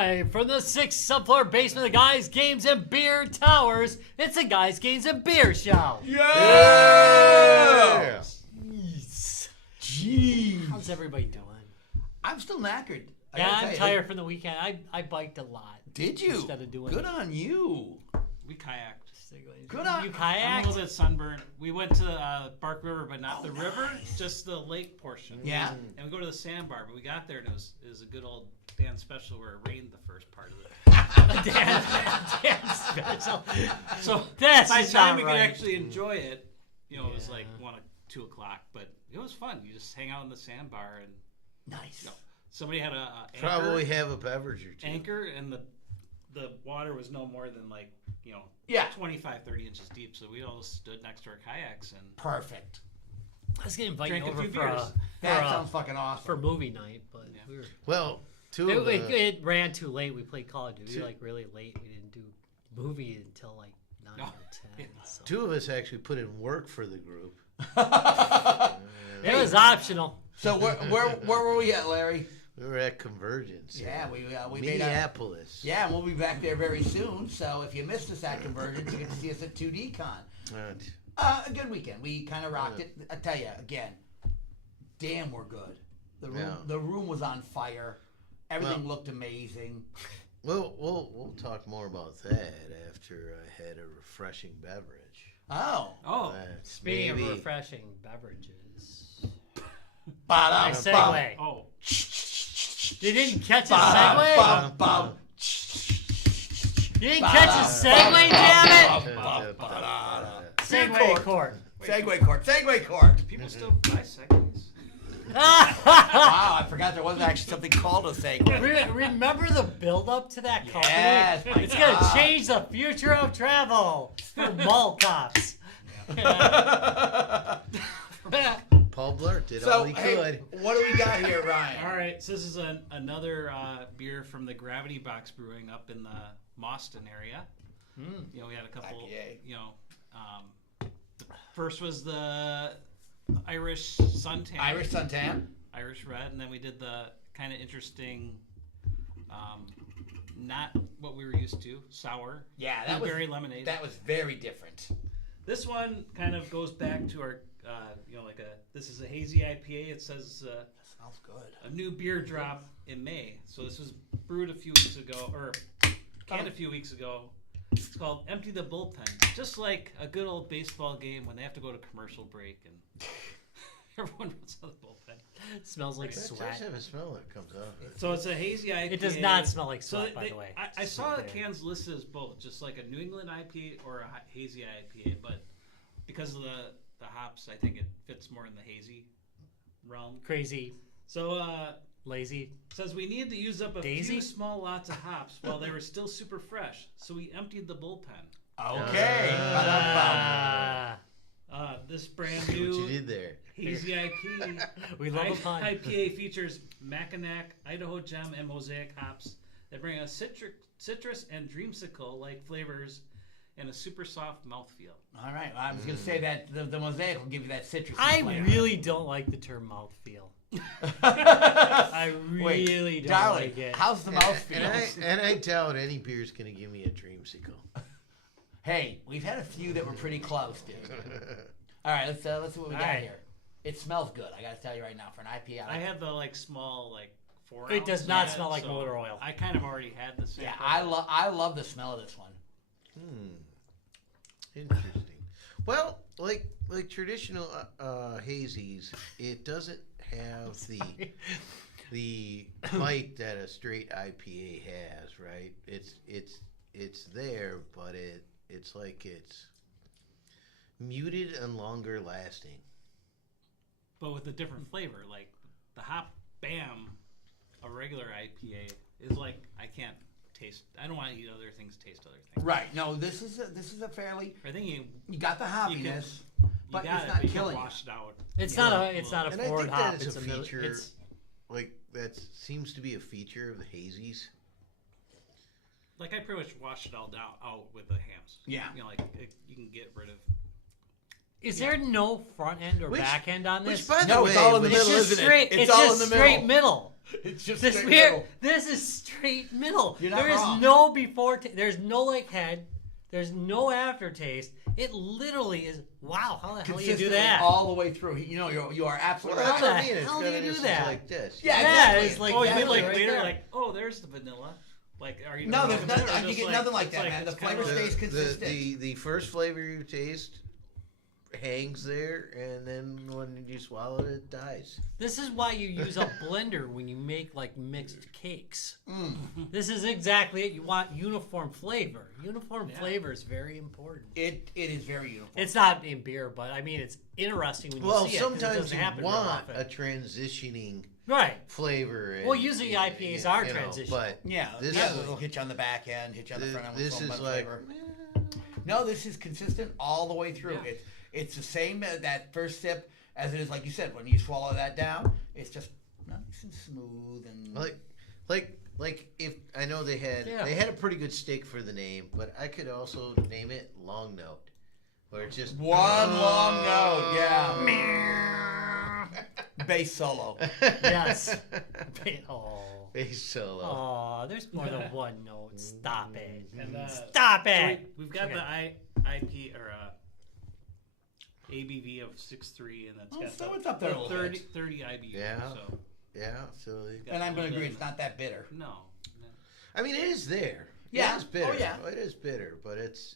Live from the 6th subfloor basement of the Guys, Games, and Beer Towers, it's a Guys, Games, and Beer show. Yeah! Jeez. How's everybody doing? I'm still knackered. Yeah, I'm tired from the weekend. I biked a lot. Did you? Instead of doing Good on you. We kayaked. Good on you. I'm Kayaked? a little bit sunburned. We went to Bark River, but not the river, just the lake portion. Yeah. And we go to the sandbar, but we got there and it was a good old Dan special where it rained the first part of it. Dan special. So That's by the just time not we right. could actually enjoy it, it was Yeah. like 1 or 2 o'clock, but it was fun. You just hang out in the sandbar and Nice. somebody had a Probably have a beverage or two. anchor, and the water was no more than 25, 30 inches deep. So we all stood next to our kayaks and Perfect. I was going to invite drank you a over few for beers. That sounds fucking awesome. for movie night, but we were... Well, It ran too late. We played Call of Duty really late. We didn't do movie until 9 or 10. So. two of us actually put in work for the group. It was optional. So where were we at, Larry? We were at Convergence. Yeah, we made Minneapolis. Yeah, and we'll be back there very soon. So if you missed us at Convergence, you get to see us at 2D Con. A good weekend. We kind of rocked it. I tell you again, damn, we're good. The room was on fire. Everything looked amazing. We'll talk more about that after I had a refreshing beverage. Oh. Speaking of refreshing beverages. Ba-dum, Nice segue. oh. You didn't catch a segue? You didn't catch a segue, damn it! Segue court. Segue court. People still buy segways. Wow, I forgot there wasn't actually something called a segue. Remember the build-up to that company? Yes, my It's going to God. change the future of travel for mall cops. Paul Blart did all So, he hey, could. what do we got here, Ryan? All right, so this is another beer from the Gravity Box Brewing up in the Mauston area. We had a couple. IPA. First was the Irish Suntan. Irish Suntan. Irish Red, and then we did the kind of interesting, not what we were used to, sour. Yeah, that was blueberry lemonade. That was very different. This one kind of goes back to our, this is a hazy IPA. It says That smells good. a new beer drop in May. So this was brewed a few weeks ago, or canned a few weeks ago. It's called Empty the Bullpen. Just like a good old baseball game when they have to go to commercial break and everyone runs out of the bullpen. It smells like It does sweat. have a smell that comes out. So it's a hazy IPA. It does not smell like So sweat, by the way. I saw the cans listed as both, just like a New England IPA or a hazy IPA, but because of the hops, I think it fits more in the hazy realm. Crazy, So lazy. says we needed to use up a Daisy? few small lots of hops while they were still super fresh, so we emptied the bullpen. Okay. This brand See what new you did there. hazy IPA. We love a pun. IPA features Mackinac, Idaho Gem, and Mosaic hops that bring a citrus and dreamsicle-like flavors and a super soft mouthfeel. All right. I was going to say that the Mosaic will give you that citrus. I flavor. really don't like the term mouthfeel. I really don't darling, like it. how's the mouthfeel? And I doubt any beer's going to give me a dreamsicle. Hey, we've had a few that were pretty close, dude. All right, let's see what we got right. here. It smells good. I got to tell you right now, for an IPA. I had the small 4 It does not ounce smell like so motor oil. I kind of already had the sample. Yeah, I love the smell of this one. Interesting. Well, like traditional hazies, it doesn't have the bite that a straight IPA has, right? It's there, but it's like it's muted and longer lasting. But with a different flavor, like the hop bam, a regular IPA is like I can't taste. I don't want to eat other things, taste other things. Right. No, this is a fairly. I think you You got the hoppiness, but got it's it, not but you killing can you. wash it out. It's Yeah. not a And I forward think hop. that is It's a middle- feature, it's like that seems to be a feature of the hazies. Like I pretty much wash it all out with the hams. Yeah. You know, you can get rid of Is there no front end or back end on this? Which, by the No, way, it's all in the it's middle, just isn't straight. it? It's all just in the straight middle. middle. It's just This straight weird. middle. This is straight middle. You're not There is wrong. no before. There's no like head. There's no aftertaste. It literally is. Wow, how the hell do you do Consistently that? all the way through. You know, you are absolutely Well, right. How that's what I the mean. It's hell do kinda you do just that? like this. Yeah, Yeah, exactly. it's like Oh, you mean exactly like right later, there. like, oh, there's the vanilla. Like, are you? No, there's or nothing. just You get like- nothing like it's that, man. The it's kinda flavor like- stays consistent. The first flavor you taste hangs there, and then when you swallow it, it dies. This is why you use a blender when you make like mixed cakes. Mm. This is exactly it. You want uniform flavor. Uniform flavor is very important. It is very uniform. It's not in beer, but I mean it's interesting when you Well, see it 'cause it sometimes doesn't you happen real want often. a transitioning Right. flavor. And, Well, usually IPAs are you know, transition. but yeah, this yeah, is- it'll hit you on the back end, hit you on the front end with this some is like, flavor. No, this is consistent all the way through. Yeah. It's the same that first sip as it is, like you said, when you swallow that down. It's just nice and smooth and like if I know they had a pretty good stake for the name, but I could also name it Long Note, where it's just one long note. Yeah, bass solo. Yes. Oh. Bass solo. Oh, there's more than one note. Stop it. And, Stop so it. we've got Okay. the IP or ABV of 6.3, and that's Oh, got so the, it's up there a the little 30, bit. 30 IBU. Yeah. So Yeah, so they, And I'm going to agree, it's not that bitter. no. I mean, it is there. Yeah. It is bitter. Oh, yeah. It is bitter, but it's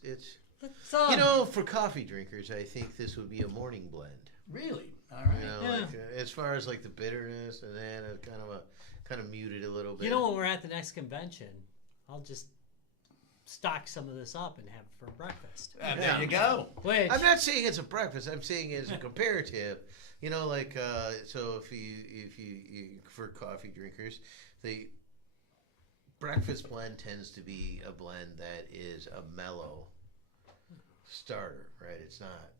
Let's, you know, for coffee drinkers, I think this would be a morning blend. Really? All right. You know, Yeah. like as far as like the bitterness, and then it kind of muted a little bit. You know, when we're at the next convention, I'll just stock some of this up and have it for breakfast. There you go. Which I'm not saying it's a breakfast. I'm saying it's a comparative. You know, like so if you for coffee drinkers, the breakfast blend tends to be a blend that is a mellow starter, right? It's not.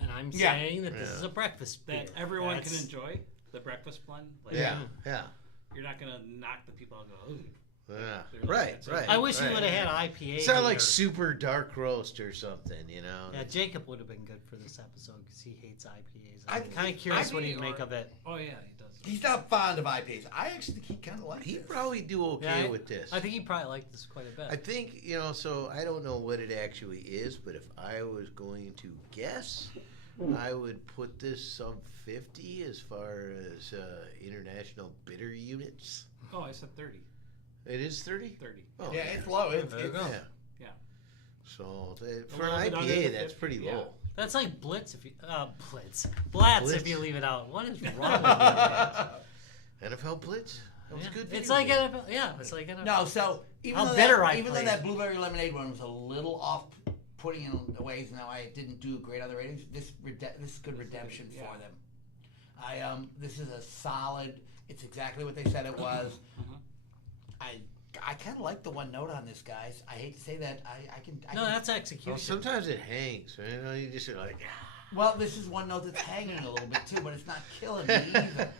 and I'm Yeah. saying that this Yeah. is a breakfast beer. That everyone That's- can enjoy the breakfast blend. Like, Yeah. You're not going to knock the people out and go, ooh. Yeah. They're like, Right. that's Right. okay. I wish right. you would have had IPA. It's not like here. super dark roast or something, you know. Yeah, Jacob would have been good for this episode because he hates IPAs. I- I'm kind of curious what he'd IPA make or- of it. Oh, yeah, he does. He's not fond of IPAs. I actually think he kind of likes He'd it. probably do okay with this. I think he probably liked this quite a bit. I think, you know, so I don't know what it actually is, but if I was going to guess, I would put this sub 50 as far as international bitter units. Oh, I said 30. It is 30? 30. Oh, Yeah, it's low. It's, There you go. Yeah. Yeah. So for little an bit under IPA, the that's 50, pretty yeah. low. That's like Blitz if you Blatz if Blitz. you leave it out. What is wrong with NFL Blitz? That was you? a good It's video like game. NFL. Yeah, it's like NFL. No, so even How though bitter that, I even though played. that blueberry lemonade one was a little off-putting in the ways, now I didn't do great on the ratings. This is good redemption yeah. for them. This is a solid. It's exactly what they said it was. I kind of like the one note on this, guys. I hate to say that. I can. No, that's execution. Well, sometimes it hangs. You know, you just are like, Well, this is one note that's hanging a little bit too, but it's not killing me either.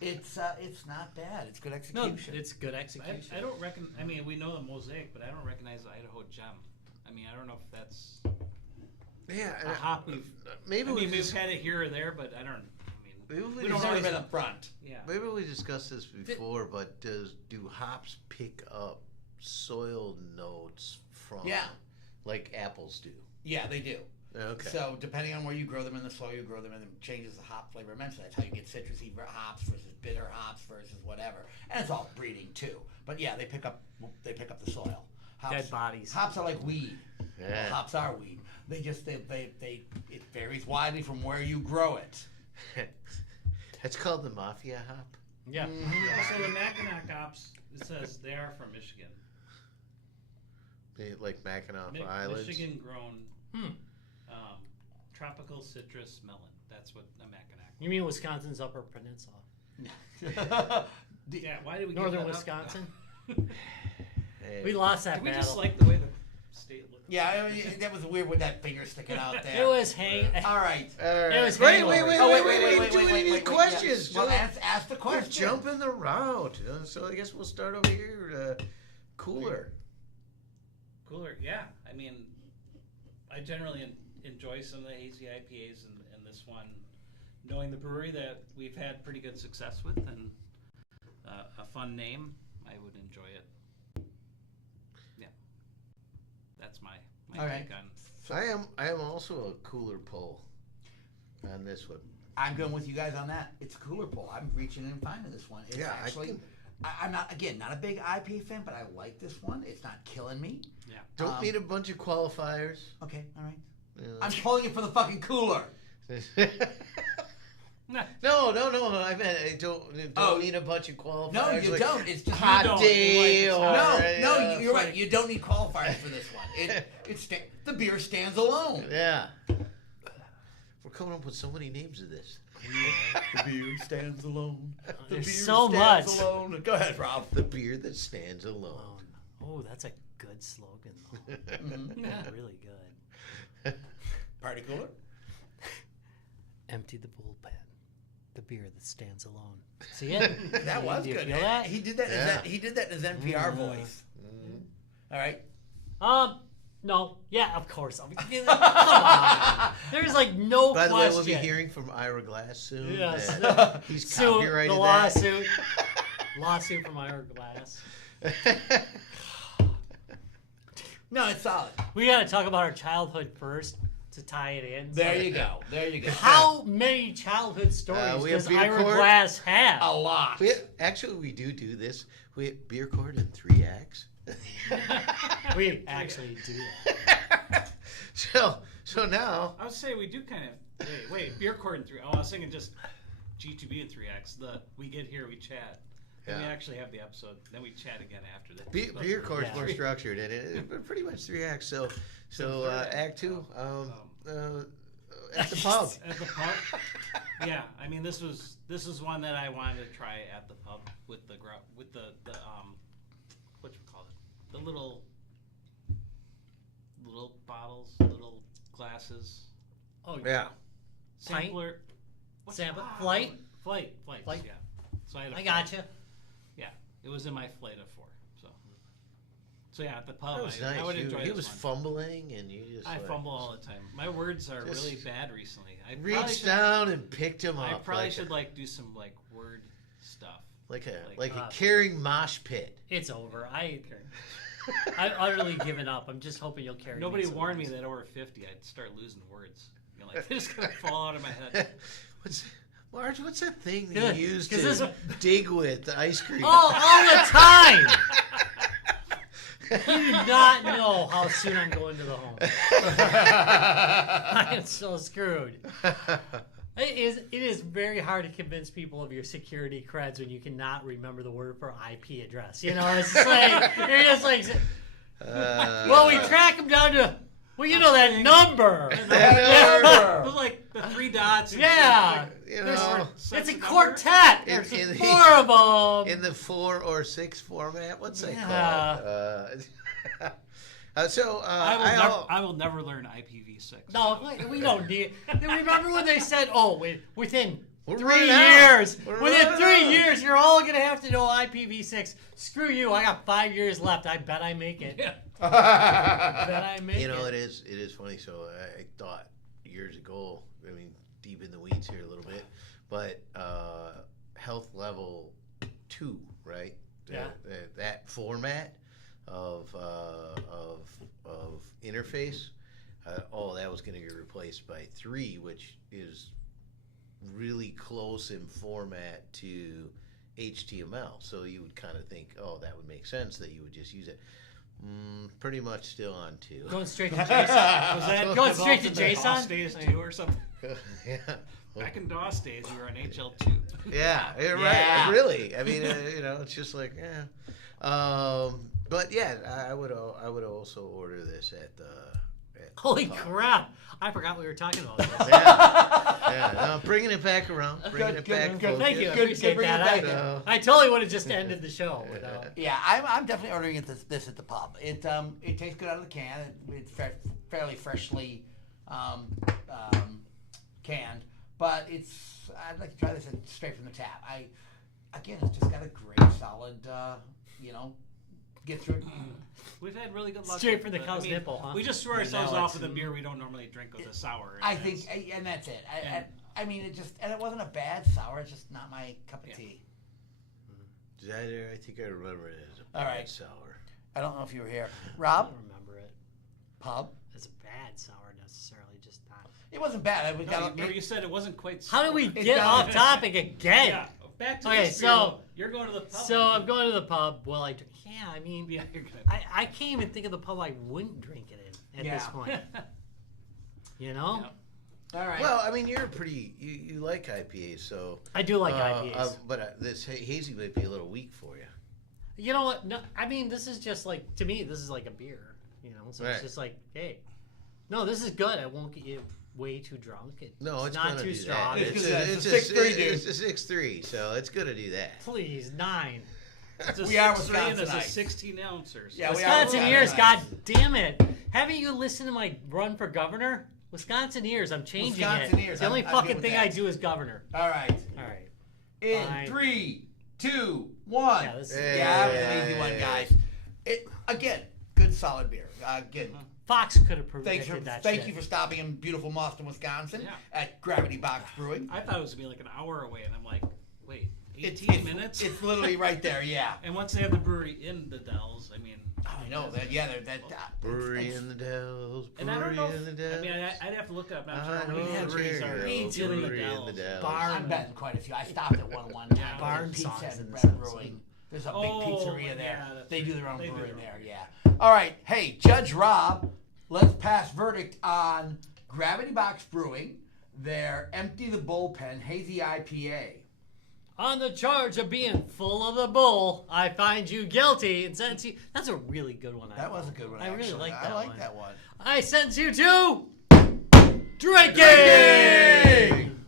It's not bad. It's good no, execution. it's good execution. I don't reckon. I mean, we know the Mosaic, but I don't recognize the Idaho Gem. I mean, I don't know if that's yeah. a hop we've. Maybe I mean, we we've just had it here or there, but I don't. maybe we we don't It's just- never always- been up front. Yeah. maybe we discussed this before, but do hops pick up soil notes from Yeah. like apples do? Yeah, they do. Okay. So depending on where you grow them in the soil, you grow them and it changes the hop flavor immensely. That's how you get citrusy hops versus bitter hops versus whatever. And it's all breeding too. But yeah, they pick up the soil. Hops, Dead bodies. Hops are like weed. Yeah. Well, hops are weed. They just it varies widely from where you grow it. It's called the Mafia hop. Yeah. So the Mackinac hops, it says they are from Michigan. Like Mackinac Islands. Michigan grown Hmm. tropical citrus melon. That's what a Mackinac. You mean Wisconsin's Upper Peninsula? Yeah, why did we give Northern that up? Wisconsin? Hey. We lost that Did we battle. just like the way the state looked? Yeah, that was weird with that finger sticking out there. It was hang. All right. It was wait, hangover. wait, Oh, wait, wait. questions. Yeah. Well, Joe. ask the We're question. jumping the route. So I guess we'll start over here. Cooler. Cooler, yeah. I mean, I generally enjoy some of the hazy IPAs and this one, knowing the brewery that we've had pretty good success with and a fun name, I would enjoy it. Yeah, that's my All take right. on. I am also a cooler pull on this one. I'm going with you guys on that. It's a cooler pull. I'm reaching in and finding this one. It's actually, I'm not a big IPA fan, but I like this one. It's not killing me. Yeah. Don't need a bunch of qualifiers. Okay, all right. Yeah. I'm pulling it for the fucking cooler. No. I meant I don't need a bunch of qualifiers. No, you don't. It's just hot day or no. You're right. You don't need qualifiers for this one. The beer stands alone. Yeah. We're coming up with so many names of this. The beer stands alone. The There's beer so stands much. alone. Go ahead, Rob. The beer that stands alone. Oh, that's a good slogan, though. Really good. Party cooler. Empty the bullpen. The beer that stands alone. See it? That was Do you good. feel that? He did that. Yeah. He did that in his NPR voice. All right. No. Yeah, of course. Come on. There's like no By question. the way, we'll be hearing from Ira Glass soon. Yes. that he's Soon, copyrighted the that. lawsuit. Lawsuit from Ira Glass. No, it's solid. We got to talk about our childhood first to tie it in. There you go. There you go. How many childhood stories we have does beer Ira court. Glass have? A lot. We do this. We have beer court in 3 acts. We actually do that. So now I would say we do kind of wait beer court in 3. Oh, I was thinking just G2B in 3X. We get here, we chat. Then we actually have the episode. Then we chat again after that. beer court's Yeah. more structured, and it pretty much 3 acts. So Act 2 at the pub. At the pub. Yeah, I mean this was one that I wanted to try at the pub with the what you call it, the little bottles, little glasses. Oh, Yeah. Sampler. Sample. Flight. Flight. Yeah. So I gotcha. Yeah, it was in my flight of 4. So yeah, at the pub, That was I would nice. enjoy He this was one. fumbling, and you just I fumble all the time. My words are Just really bad recently. I probably reached should- down and picked him up. I probably like should do some word stuff. like a like, carrying mosh pit. It's over. I've utterly given up. I'm just hoping you'll carry. Nobody me warned me sometimes. that over 50 I'd start losing words. They're just gonna fall out of my head. Marge, what's that thing that you use 'cause to this- dig with the ice cream? All the time. You do not know how soon I'm going to the home. I am so screwed. It is very hard to convince people of your security creds when you cannot remember the word for IP address. You know, it's just like you're just like, well, we track them down to, well, you know that number. It was like the 3 dots. And Yeah. You know, It's a quartet. There's in 4 of them. in the 4 or 6 format. What's that Yeah. called? I will never learn IPv6. No, we don't need. Remember when they said, "Oh, within We're 3 running out. years, We're within running 3 out." years, you're all gonna have to know IPv6." Screw you! I got 5 years left. I bet I make it. Yeah. I bet I make You know, it. it is funny. So I thought years ago, I mean, deep in the weeds here a little bit, but health level 2, right? Yeah. That format of interface. That was going to get replaced by 3, which is really close in format to HTML. So you would kind of think, oh, that would make sense that you would just use it. Pretty much still on 2. Going straight to JSON. Was that Going straight to developed in the DOS JSON? days too, or something? Yeah. Back in DOS days, we were on HL2. Yeah, right. Yeah. Really. I mean, it's just like, but yeah, I would also order this at the. Holy crap! I forgot we were talking about this. Yeah. No, bringing it back around. Bringing it back. good. Thank you. I Good, appreciate bring it that. back. I totally would have just ended the show without. Yeah, I'm definitely ordering this at the pub. It tastes good out of the can. It's fairly freshly canned, but I'd like to try this straight from the tap. It's just got a great solid get through. We've had really good luck. Straight from the with it. cow's nipple, huh? We just threw You ourselves know, off it's- with a beer we don't normally drink with a sour. I think, and that's it. I mean, it just, and it wasn't a bad sour. It's just not my cup of tea. I think I remember it as a All bad right. sour. I don't know if you were here, I Rob. don't remember it. Pub. It's a bad sour necessarily, just not. It wasn't bad. Remember you said it wasn't quite. How did we sour. get got- off topic again? Yeah. Back to Okay, this beer, so- though. You're going to the pub. So I'm going to the pub. Well, I mean, Yeah, you're gonna. I can't even think of the pub I wouldn't drink it in at this Yeah. point. You know? Yep. All right. Well, I mean, you're pretty. You like IPAs, so. I do like IPAs. But this hazy might be a little weak for you. You know what? No, I mean, this is just like, to me, this is like a beer. You know? So Right. it's just like, hey. No, this is good. It won't get you way too drunk. No, it's not gonna too do strong. that. It's It's a a 6'3", dude. It's a 6'3", so it's gonna do that. Please, 9. It's a We are 6'3" and it's a Wisconsinites. 16 ouncer. So Yeah, we are Wisconsin ears, Wisconsinites. god damn it. Haven't you listened to my run for governor? Wisconsin ears, I'm changing Wisconsin it. ears, The only I'm good fucking with thing that. I do is governor. All right. All right. In Fine. 3, 2, 1. Yeah, this is- Yeah, it was an easy one, guys. It again, good solid beer. Again, Fox could have predicted that thank shit. you for stopping in beautiful Mauston, Wisconsin, Yeah. at Gravity Box Brewing. I thought it was gonna be like an hour away, and I'm like, wait, It's- 18 minutes? It's literally right there. Yeah. And once they have the brewery in the Dells, I mean. I know that. Yeah, Brewery it's- in the Dells. And I don't Brewery know. in the Dells. I mean, I'd have to look up. I'm not I sure how many know breweries are there you in go. the Brewery in the Dells. Dells. Bar- I'm betting quite a few. I stopped at one time. Yeah. Barn Pizza songs and in the Bread South Brewing. There's a big Oh, pizzeria there. yeah, that's They do right. their own They do brewery their there. own. Yeah. All right. Hey, Judge Rob, let's pass verdict on Gravity Box Brewing, their Empty the Bullpen Hazy IPA. On the charge of being full of the bull, I find you guilty and sentence you. That's a really good one. That was a good one. I really actually. like that I like one. that one. I sentence you to drinking.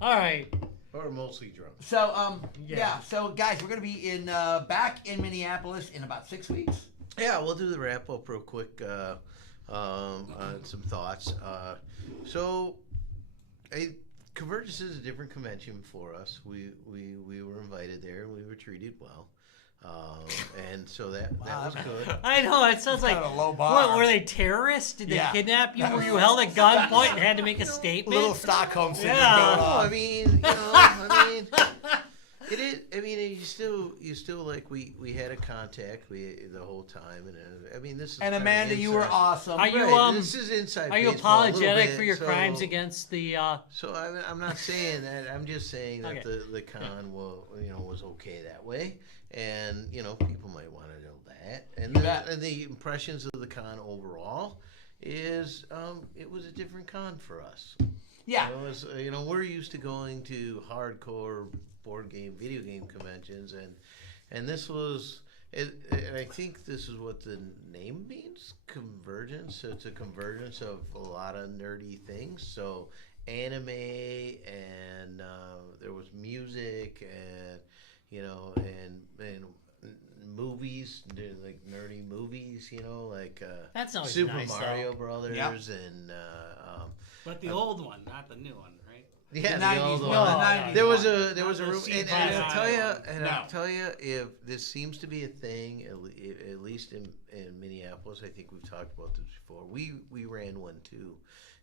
All right. Or mostly drunk. So, Yeah. yeah. So, guys, we're gonna be in back in Minneapolis in about 6 weeks. Yeah, we'll do the wrap up real quick. Some thoughts. Convergence is a different convention for us. We were invited there and we were treated well, and so that was good. I know it sounds like. Kind of a low bar. What, were they terrorists? Did they Yeah. kidnap you? Were you held at gunpoint and had to make a statement? Little Stockholm syndrome Yeah. going No, on. I mean, it is. I mean, you still like we had a contact the whole time, and I mean this is. And kinda Amanda, you were inside- awesome. Are you Right, this is inside. Are you baseball a little apologetic bit, for your so- crimes against the? So I'm not saying that. I'm just saying that Okay. the con was okay that way, and people might want to know that. And You bet. and the impressions of the con overall is it was a different con for us. Yeah. It was, we're used to going to hardcore board game, video game conventions, and this was. And I think this is what the name means, convergence. It's a convergence of a lot of nerdy things. So anime and there was music and and movies, like nerdy movies. That's always Super nice, Mario though. Brothers Yep. and But the old one, not the new one, right? yeah, The the 90s old one, one. the No, 90s There was one. a room, the and CGI I'll tell you, one. and No. I'll tell you, if this seems to be a thing, at least in Minneapolis, I think we've talked about this before. We ran one too,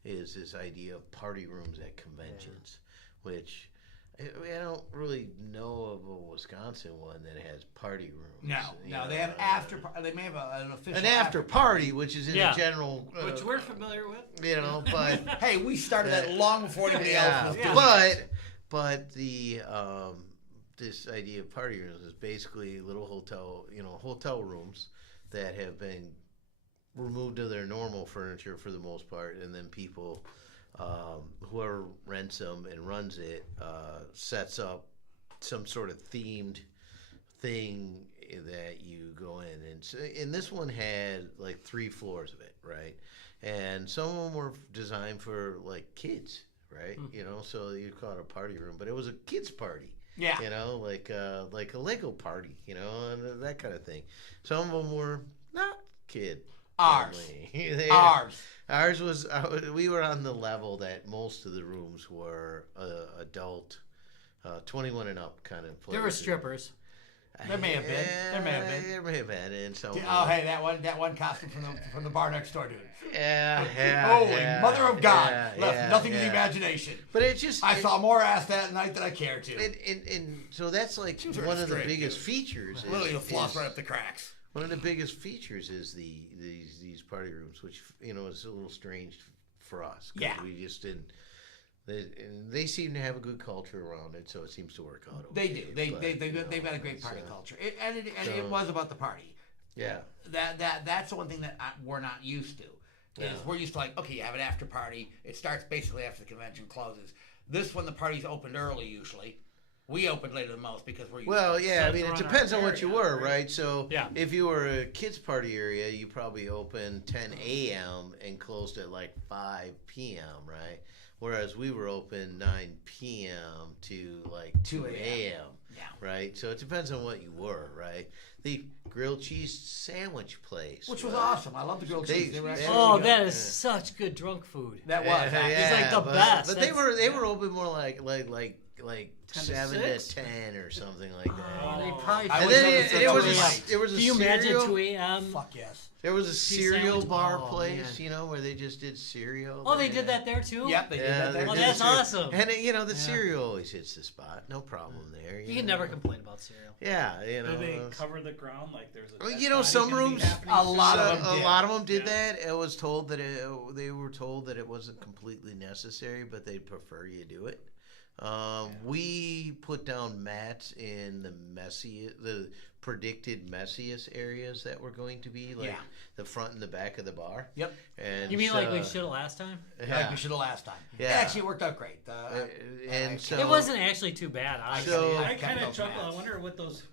is this idea of party rooms at conventions, which I don't really know of a Wisconsin one that has party rooms. No, they have after. They may have an official an after party, which is in Yeah. a general, Which we're familiar with. but. Hey, we started that long before anybody else was doing it. But the this idea of party rooms is basically little hotel rooms that have been removed of their normal furniture for the most part, and then people, whoever rents them and runs it, sets up some sort of themed thing that you go in, and this one had like 3 floors of it, right? And some of them were designed for like kids, right? So you call it a party room, but it was a kids party. Yeah. Like a Lego party, and that kind of thing. Some of them were not kid. Ours. friendly. Ours was. We were on the level that most of the rooms were adult, 21 and up kind of. There were places. strippers. There may have been. There may have been. There may have been. And so. Oh, hey, that one costume from the bar next door, dude. Yeah. Holy mother of God! Left nothing to the yeah. imagination. But it just. I saw more ass that night than I cared to. And so that's like She was one of the straight, biggest dude. features. Literally, the floss right up the cracks. One of the biggest features is these party rooms, which is a little strange for us. 'Cause Yeah. we just didn't. They seem to have a good culture around it, so it seems to work out. They do. Okay. They've got a great party culture, it was about the party. Yeah. That's the one thing that we're not used to. Is we're used to like, okay, you have an after party. It starts basically after the convention closes. This one, the party's opened early usually. We opened later than most because we're used Well, to yeah, I So mean, it run depends our on what you area, were, right? So Yeah. if you were a kids' party area, you probably opened 10 a.m. and closed at like 5 p.m., right? Whereas we were open 9 p.m. to like 2 a.m., Yeah. right? So it depends on what you were, right? The grilled cheese sandwich place. Which was right? awesome. I love the grilled cheese. They were actually Oh, really good. that is such good drunk food. That was. It's like the best. But That's- they were open more like 10 to 7 6? to 10 or something like that. Oh, they probably. I And was then never it, so it was late. a, it was a Can you imagine cereal. 2 a.m.? Fuck yes. There was a cereal sandwich? bar Oh, place, man. where they just did cereal. Oh, they did that there too? Yep, they did Yeah, that there. they Oh, did that's cereal. awesome. And the Yeah. cereal always hits the spot. No problem there. You can never complain about cereal. Yeah, Did they cover the ground like there's a? Well, dead you know, body some gonna be rooms- happening A soon? lot of So, them a did. lot of them did Yeah. that. It was told that they were told that it wasn't completely necessary, but they'd prefer you do it. We put down mats in the predicted messiest areas that were going to be, like Yeah. the front and the back of the bar. Yep. And You mean like we so- should have last time? Yeah. Like we should have last time. Yeah. Actually, it worked out great. And so It wasn't actually too bad. Honestly. So- I kept kind of those chuckle. I mats. wonder what those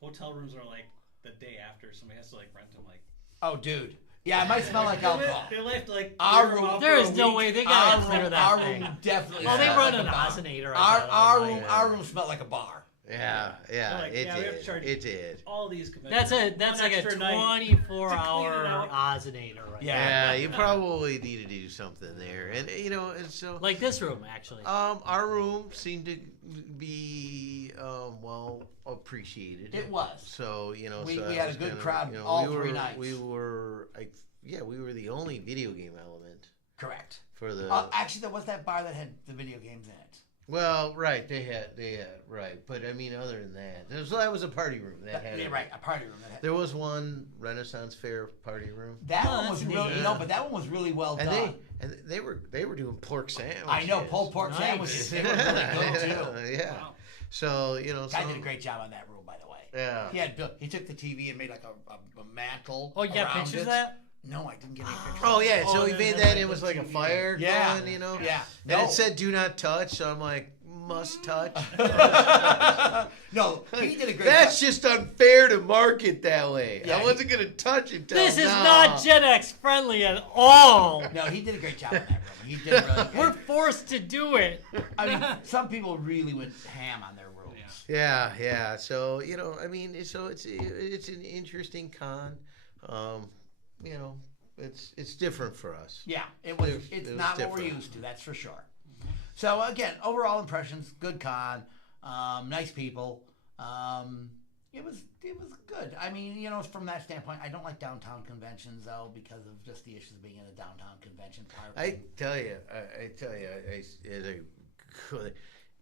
hotel rooms are like the day after. Somebody has to like rent them. Like, Oh, dude. Yeah, it might smell like alcohol. They left like Our clear them room- out There for is a no week. way they gotta Our clear room, that our thing. room definitely. Oh, they smelled run like an a bar. ozonator. Our room smelled like a bar. Yeah, Like, it yeah, we have to did. charge It did. all these conventions. That's one like a extra night. 24-hour out. ozonator, right? Yeah. Yeah, you probably need to do something there, and and so Like this room, actually. our room seemed to be well appreciated. It was. So We so had that a was good kinda, crowd all we 3 were, nights. We were we were the only video game element Correct. for the. Actually, there was that bar that had the video games in it. Well, right, they had right, but I mean, other than that, that was a party room that had. Yeah, right, a party room that had. There was one Renaissance Fair party room. That Oh, one that's was neat. really, but that one was really well And done. they were doing pork sandwiches. I know, pulled pork Nice. sandwiches. They were really good too. Yeah. Wow. So Guy did a great job on that room, by the way. Yeah. He took the TV and made like a mantle. Oh, you got around pictures it. of that? No, I didn't get any pictures. Oh yeah. So Oh, he then made that's that. like It was the like a TV. fire Yeah. going, Yeah. And it said "Do not touch." So I'm like, must touch. No, he did a great That's job. just unfair to market that way. Yeah, I wasn't gonna touch it. This is not Gen X friendly at all. No, he did a great job on that room. He did really We're good. forced to do it. I mean, some people really went ham on their rooms. Yeah. So I mean, so it's an interesting con. It's different for us. Yeah, it was. It It's was not what we're different. used to. That's for sure. So again, overall impressions, good con, nice people. It was good. I mean, from that standpoint, I don't like downtown conventions though because of just the issues of being in a downtown convention park. I tell you,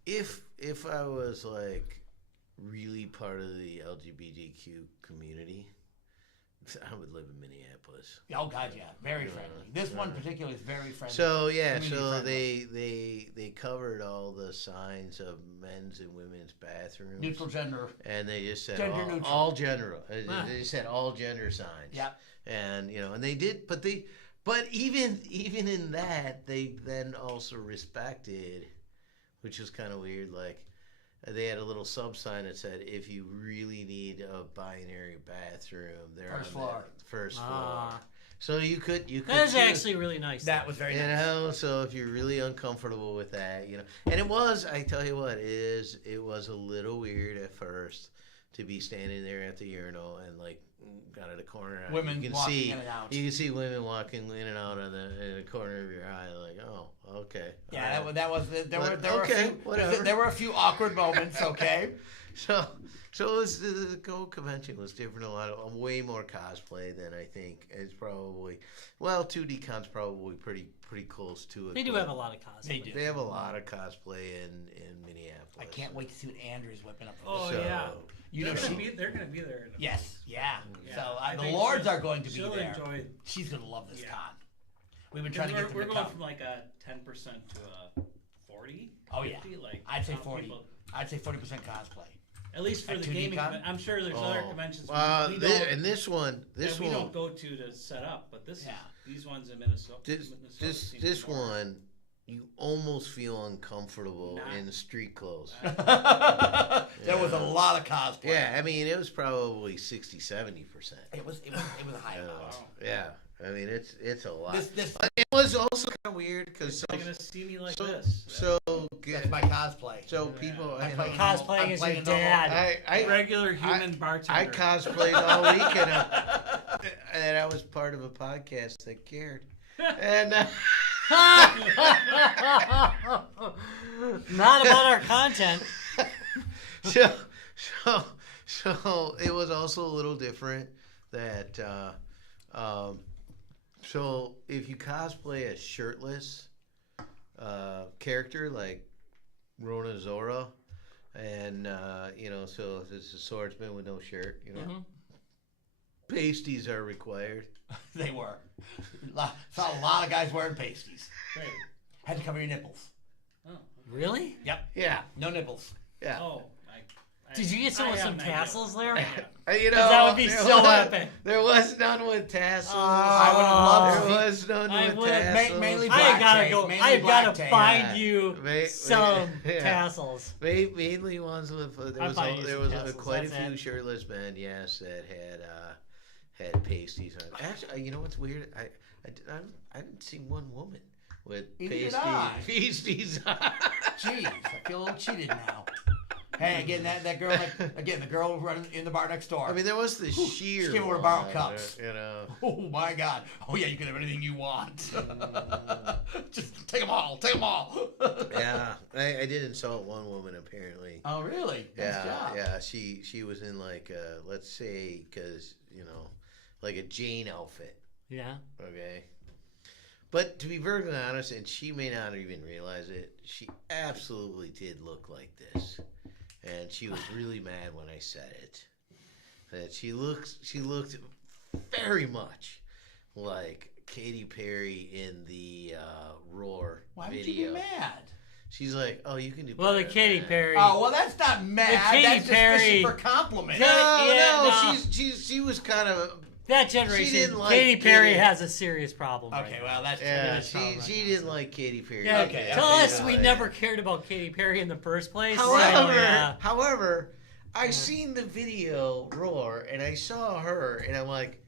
if I was like really part of the LGBTQ community, I would live in Minneapolis. Oh God, yeah, very friendly. This one particularly is very friendly. So Community so friendly. they covered all the signs of men's and women's bathrooms. Neutral gender. And they just said Gender neutral. all gender. Huh. They said all gender signs. Yeah. And and they did, but even in that, they then also respected, which is kind of weird. Like they had a little sub sign that said, "If you really need a binary bathroom, they're First on floor. that first floor." Ah. So you could That is choose. actually really nice. That was very You nice. know, so if you're really uncomfortable with that, and it was, I tell you what, it was a little weird at first to be standing there at the urinal and like got at a corner. Women you can walking see, in and out. You can see women walking in and out in the corner of your eye, like, oh, okay. Yeah, all right. there were okay, a few, whatever. there were a few awkward moments. Okay. So the Go convention was different. Way more cosplay than I think. It's probably 2D Con's probably pretty close to it. They do have a lot of cosplay. They do. They have a lot of cosplay in Minneapolis. I can't wait to see what Andrew's whipping up. Oh So- yeah, You know, they're gonna be there. yes, yeah. Yeah. So I the think Lords are going to be she'll there. enjoy. She's gonna love this Yeah. con. We've been trying to get them We're to going come. from like a 10% to a 40. Oh yeah, 50, like I'd say some 40. people- I'd say 40% cosplay. At least for At the 2D gaming. con? I'm sure there's other conventions we and don't. this one, we don't go to set up, but Yeah. these ones in Minnesota. Minnesota this seem more- one, you almost feel uncomfortable Nah. in street clothes. There was a lot of cosplay. Yeah, I mean it was probably 60-70%. It was a high amount. Wow. Yeah, I mean it's a lot. This It was also kind of weird because They're gonna see me like so this. that's my cosplay. so people. I'm you playing know, Cosplaying I'm as playing your normal. dad. I Regular human bartender. I cosplayed all week and I was part of a podcast that cared. And Not about our content. so it was also a little different that so if you cosplay a shirtless character like Rona Zora and so if it's a swordsman with no shirt, pasties are required. They were. Saw a lot of guys wearing pasties. Right. Had to cover your nipples. Oh. Really? Yep. Yeah, No nipples. yeah. Oh. Did you get some with I some have an idea. tassels there? That would be so epic. There was none with tassels. I would have loved There to was none I with would- tassels. mainly I black gotta tape, go. mainly I've black gotta tape. find you Ma- some yeah. tassels. Mainly ones with I'm fine there using was tassels, quite a that's few it. shirtless men, yes, that had pasties on. Actually, you know what's weird? I didn't see one woman with Neither did I. pasties on. Jeez, I feel a little cheated now. Hey, again, that girl, the girl running in the bar next door. I mean, there was the sheer. she came over to borrow cups. You know. Oh my God! Oh yeah, you can have anything you want. Just take them all. Take them all. Yeah, I did insult one woman apparently. Oh really? Nice job. Yeah. She was in like let's say because like a Jane outfit. Yeah. Okay. But to be very honest, and she may not even realize it, she absolutely did look like this. And she was really mad when I said it. That she looked very much like Katy Perry in the Roar Why would video. you be mad? She's like, oh, you can do Well, better the than Katy that." Perry. Oh well, that's not mad. Katy That's just Perry- fishing for compliments. Yeah, no. She was kind of That generation, didn't like Katy Perry Katy. has a serious problem. Okay, right well that's yeah. That's all right She now, didn't so. like Katy Perry. Yeah, Okay, tell okay, us yeah, we yeah. never cared about Katy Perry in the first place. However, I seen the video Roar and I saw her and I'm like,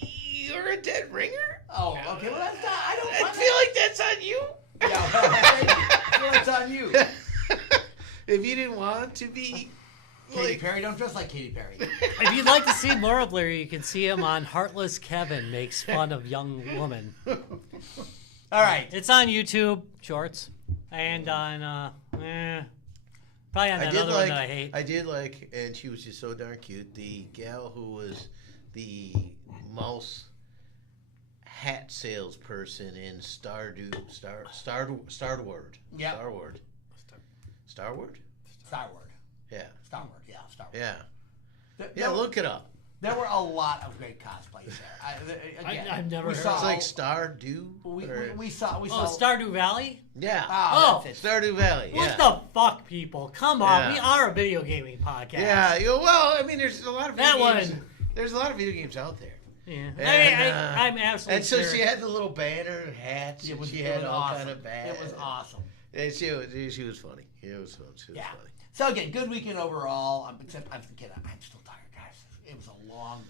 you're a dead ringer? Oh, okay. Well, that's not. I don't. I find feel like that's on you. Yeah, well, it's on you. If you didn't want to be Katy like, Perry, don't dress like Katy Perry. If you'd like to see more of Larry, you can see him on Heartless Kevin Makes Fun of Young Woman. All right. It's on YouTube Shorts and on probably on that other one that I hate. I did like, and she was just so darn cute. The gal who was the mouse hat salesperson in Starward. Yep. Starward. Starward. Yeah. Starward. Yeah. Starward. Yeah. There, Yeah, look it up. There were a lot of great cosplays there. Again, I've never we heard saw, It's like Stardew. we saw. Oh, Stardew Valley? Yeah. Oh, Oh. that's it. Stardew Valley. What Yeah. the fuck, people? Come on, Yeah. we are a video gaming podcast. Yeah. Well, I mean, there's a lot of video That games. one. There's a lot of video games out there. Yeah. And, I'm absolutely And so sure. she had the little banner and hats, and she had all awesome. kind of bad. It was awesome. And she was funny. It was fun. She was Yeah. funny. So again, good weekend overall. Except I'm still tired, guys. It was a long.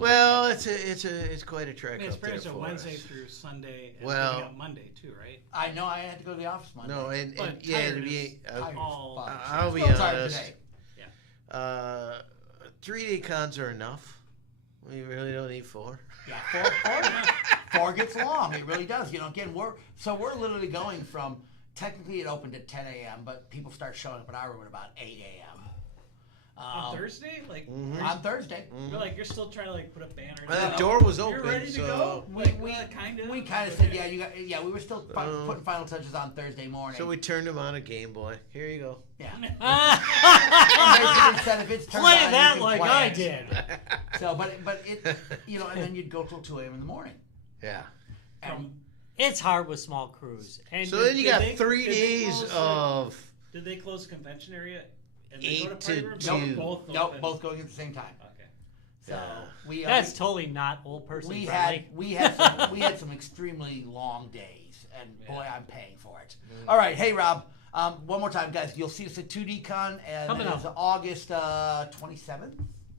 Well, it's quite a I trek mean, it's up there pretty much a for Wednesday us. through Sunday, and Well- picking up Monday too, right? I know I had to go to the office Monday. No, and But yeah, to tired be, is Tired as all- fuck. I'll be Still tired honest. today. 3-day cons are enough. We really don't need 4. Yeah, four gets long. It really does. Again, we're literally going from technically it opened at 10 a.m., but people start showing up in our room at about 8 a.m. On Thursday? Like On Thursday. You're like, you're still trying to like put up banners. The door was open. You're ready to so go? We kind of said, yeah, we were still putting final touches on Thursday morning. So we turned him on a Game Boy. Here you go. Yeah. And basically said if it's turned Play on, that you can like play I it. did. So, but it, and then you'd go till 2 a.m. in the morning. Yeah. And It's hard with small crews. And So then you got 3 did they days close of... Did they close the convention area? And 8 to 2. Both both going at the same time. Okay. So we That's totally not old person we friendly. had some extremely long days, and boy, I'm paying for it. All right, hey Rob, one more time, guys. You'll see us at 2DCon, and Coming it's up. August 27th,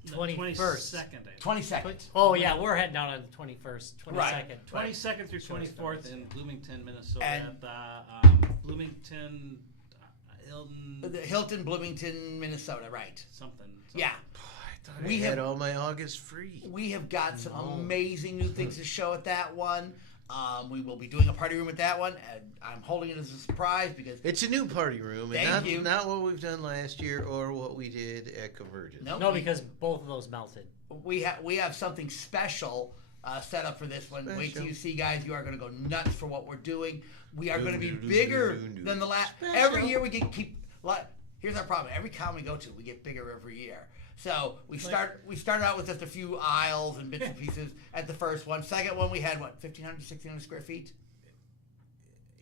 21st. 22nd. Oh, yeah, we're heading out on the 21st, 22nd. Right. 22nd through 24th in Bloomington, Minnesota. And- at the Bloomington, Hilton, The Hilton, Bloomington, Minnesota, right? something. Yeah. We had all my August free. We have got some amazing new things to show at that one. We will be doing a party room at that one, and I'm holding it as a surprise because It's a new party room, and Thank you. not what we've done last year or what we did at Convergence. No, because both of those melted. we have something special set up for this one. Wait till you see, guys. You are going to go nuts for what we're doing. We are going to be bigger than the last. Every year we here's our problem. Every con we go to, we get bigger every year. So we started out with just a few aisles and bits and pieces at the first one. Second one we had 1,500, 1,600 square feet.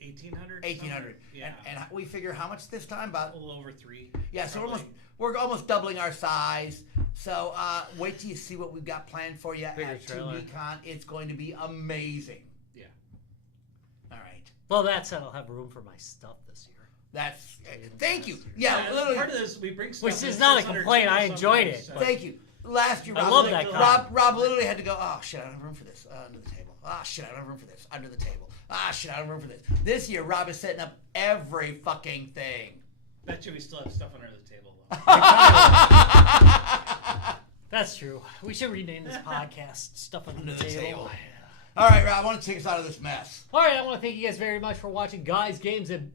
1,800. 1,800. Yeah. And we figure how much this time? About a little over 3. yeah. So probably. we're almost doubling our size. So wait till you see what we've got planned for you Bigger at trailer. 2DCon. It's going to be amazing. Yeah. All right. Well, that said, I'll have room for my stuff this year. That's thank you. Yeah, literally. Part of this, we bring stuff. Which in is not a 600 complaint. I tables enjoyed it, sometimes, Thank you. Last year, I Rob, love that con. Rob literally had to go. Oh shit, I don't have room for this under the table. Ah shit, I don't have room for this under the table. Ah shit, I don't have room for this. This year, Rob is setting up every fucking thing. Bet you we still have stuff under the table though. That's true. We should rename this podcast Stuff Under the Table. All right, Rob, I want to take us out of this mess. All right, I want to thank you guys very much for watching Guys, Games, and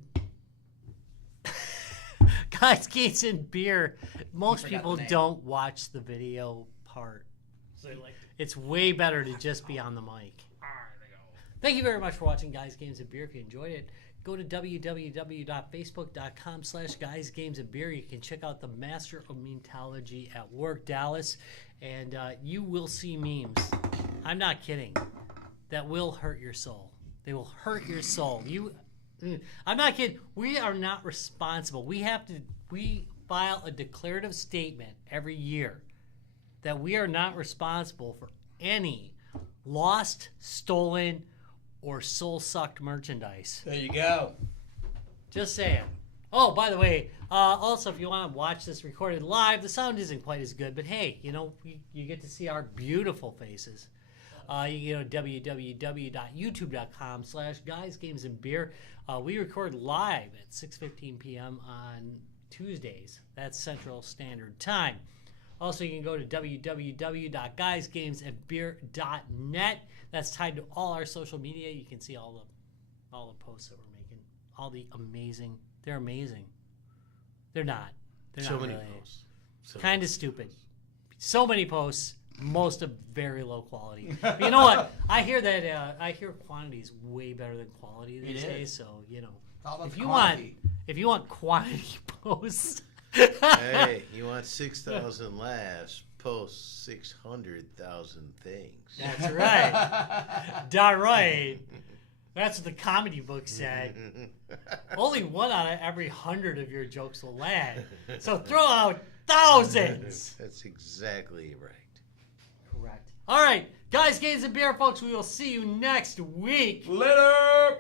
Guys, Games, and Beer. Most forgot people the name. don't watch the video part. So they like, It's way better to just be on the mic. they go. Thank you very much for watching Guys, Games, and Beer. If you enjoyed it, go to www.facebook.com/guysgamesandbeer. You can check out the Master of Memeology at Work Dallas, and you will see memes. I'm not kidding. That will hurt your soul. They will hurt your soul. I'm not kidding. We are not responsible. We file a declarative statement every year that we are not responsible for any lost, stolen, or soul-sucked merchandise. There you go. Just saying. Oh, by the way, also, if you want to watch this recorded live, the sound isn't quite as good, but hey, you get to see our beautiful faces. You can go to www.youtube.com/guysgamesandbeer. We record live at 6:15 p.m. on Tuesdays. That's Central Standard Time. Also, you can go to www.guysgamesandbeer.net. That's tied to all our social media. You can see all the posts that we're making. All the amazing. They're amazing. They're not. They're So not many really. posts. Kind of stupid. So many posts. Most of very low quality. But you know what? I hear that. I hear quantity is way better than quality these It is. days. So All about if the you quantity. want quantity posts. Hey, you want 6,000 laughs? Post 600,000 things. That's right. Darn right. That's what the comedy book said. Only 1 out of every 100 of your jokes will land. So throw out thousands. That's exactly right. Correct. All right, guys, games, and beer, folks. We will see you next week. Later.